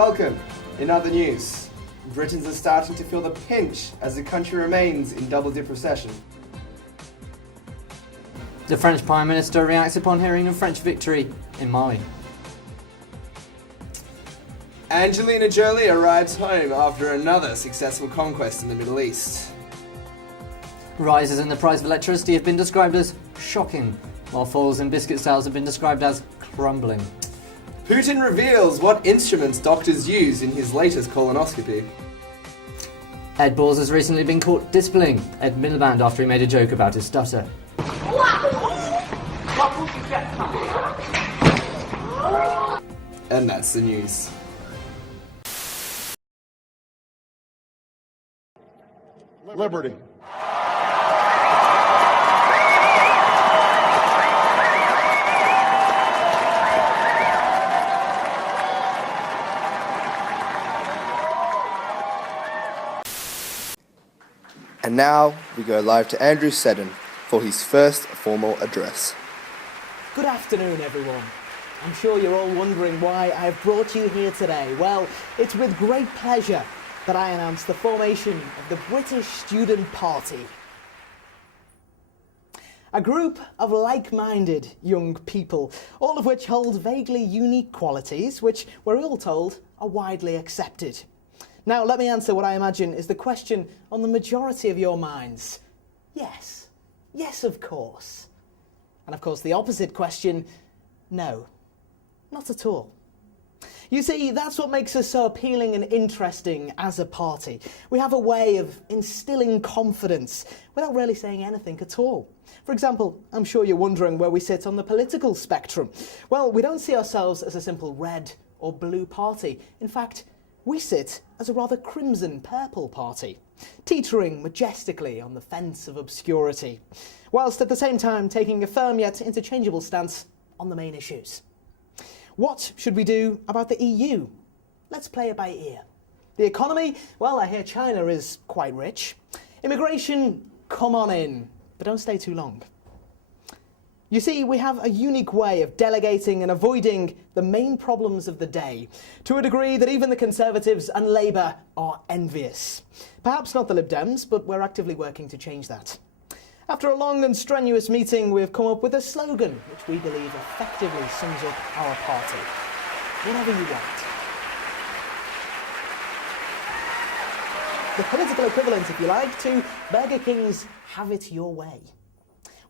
Welcome. In other news, Britons are starting to feel the pinch as the country remains in double-dip recession. The French Prime Minister reacts upon hearing of French victory in Mali. Angelina Jolie arrives home after another successful conquest in the Middle East. Rises in the price of electricity have been described as shocking, while falls in biscuit sales have been described as crumbling. Putin reveals what instruments doctors use in his latest colonoscopy. Ed Balls has recently been caught disciplining Ed Miliband after he made a joke about his stutter. And that's the news. Liberty. And now we go live to Andrew Seddon for his first formal address. Good afternoon, everyone. I'm sure you're all wondering why I've brought you here today. Well, it's with great pleasure that I announce the formation of the British Student Party. A group of like-minded young people, all of which hold vaguely unique qualities, which we're all told are widely accepted. Now, let me answer what I imagine is the question on the majority of your minds. Yes. Yes, of course. And of course, the opposite question, no. Not at all. You see, that's what makes us so appealing and interesting as a party. We have a way of instilling confidence without really saying anything at all. For example, I'm sure you're wondering where we sit on the political spectrum. Well, we don't see ourselves as a simple red or blue party. In fact, we sit as a rather crimson-purple party, teetering majestically on the fence of obscurity, whilst at the same time taking a firm yet interchangeable stance on the main issues. What should we do about the EU? Let's play it by ear. The economy? Well, I hear China is quite rich. Immigration? Come on in, but don't stay too long. You see, we have a unique way of delegating and avoiding the main problems of the day, to a degree that even the Conservatives and Labour are envious. Perhaps not the Lib Dems, but we're actively working to change that. After a long and strenuous meeting, we have come up with a slogan which we believe effectively sums up our party. Whatever you want. The political equivalent, if you like, to Burger King's Have It Your Way.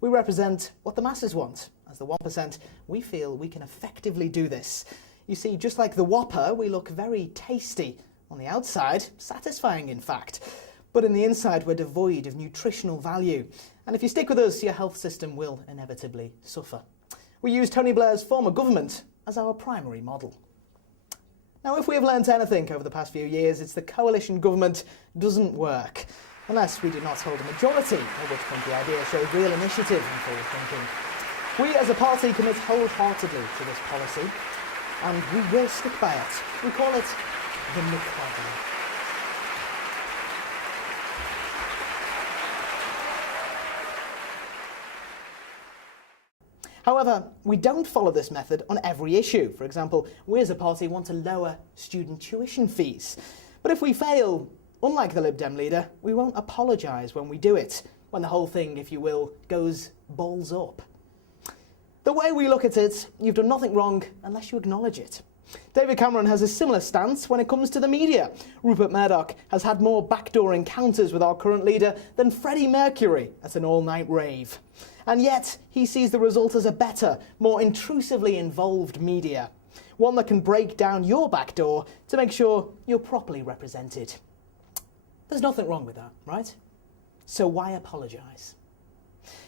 We represent what the masses want. As the 1%, we feel we can effectively do this. You see, just like the Whopper, we look very tasty. On the outside, satisfying in fact. But in the inside, we're devoid of nutritional value. And if you stick with us, your health system will inevitably suffer. We use Tony Blair's former government as our primary model. Now, if we have learnt anything over the past few years, it's the coalition government doesn't work. Unless we do not hold a majority, at which point the idea shows real initiative and forward thinking. We as a party commit wholeheartedly to this policy, and we will stick by it. We call it the Mick Model. However, we don't follow this method on every issue. For example, we as a party want to lower student tuition fees. But if we fail, unlike the Lib Dem leader, we won't apologise when we do it, when the whole thing, if you will, goes balls up. The way we look at it, you've done nothing wrong unless you acknowledge it. David Cameron has a similar stance when it comes to the media. Rupert Murdoch has had more backdoor encounters with our current leader than Freddie Mercury at an all-night rave. And yet, he sees the result as a better, more intrusively involved media. One that can break down your backdoor to make sure you're properly represented. There's nothing wrong with that, right? So why apologise?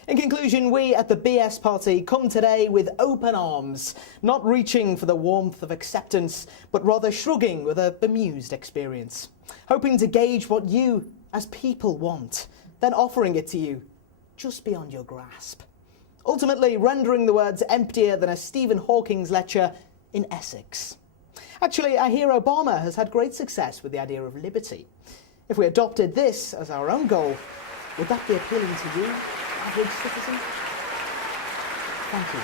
In conclusion, we at the BS Party come today with open arms, not reaching for the warmth of acceptance, but rather shrugging with a bemused experience, hoping to gauge what you, as people, want, then offering it to you, just beyond your grasp. Ultimately, rendering the words emptier than a Stephen Hawking's lecture in Essex. Actually, I hear Obama has had great success with the idea of liberty. If we adopted this as our own goal, would that be appealing to you, average citizen? Thank you.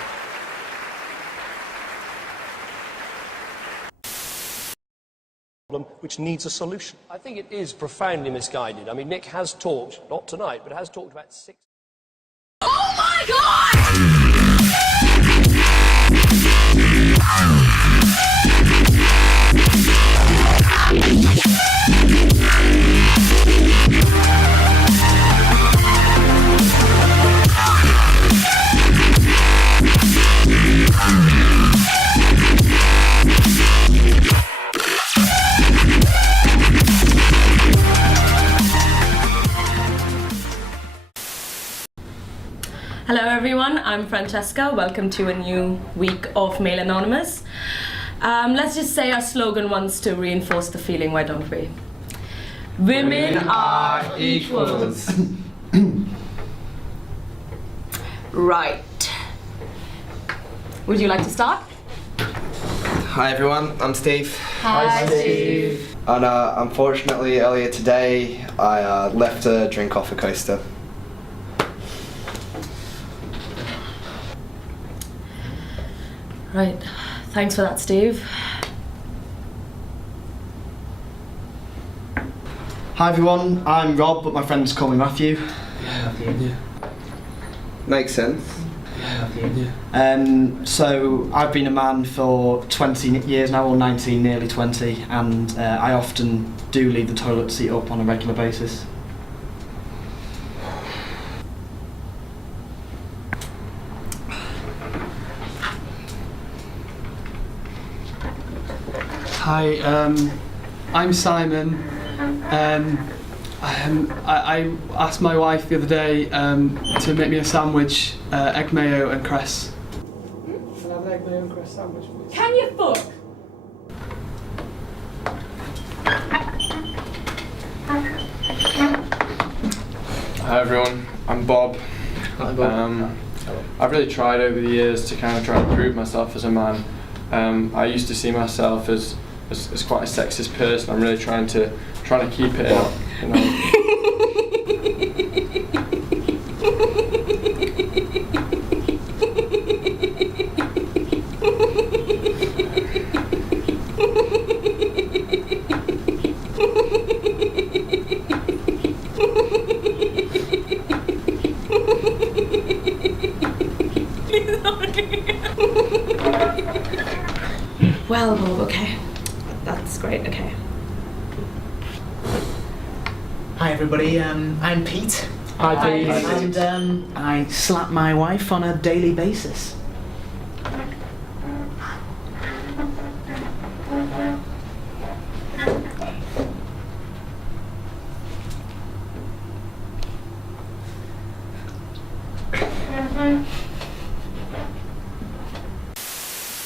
which needs a solution. I think it is profoundly misguided. I mean, Nick has talked, not tonight, but has talked about 6... Oh my God! Hello everyone, I'm Francesca. Welcome to a new week of Mail Anonymous. Let's just say our slogan wants to reinforce the feeling, why don't we? Women are equals. Right. Would you like to start? Hi everyone, I'm Steve. Hi Steve. And unfortunately earlier today I left a drink off a coaster. Right. Thanks for that, Steve. Hi everyone, I'm Rob, but my friends call me Matthew. Makes sense. So I've been a man for 20 years now, or 19, nearly 20, and I often do leave the toilet seat up on a regular basis. Hi, I'm Simon. I asked my wife the other day to make me a sandwich, egg mayo and cress. Can I have an egg mayo and cress sandwich, please? Can you fuck? Hi everyone, I'm Bob. Hi Bob. I've really tried over the years to kind of try and prove myself as a man. I used to see myself as quite a sexist person. I'm really trying to keep it up, you know. Well, Bob, okay. That's great, okay. Hi everybody, I'm Pete. Hi, Pete. And I slap my wife on a daily basis.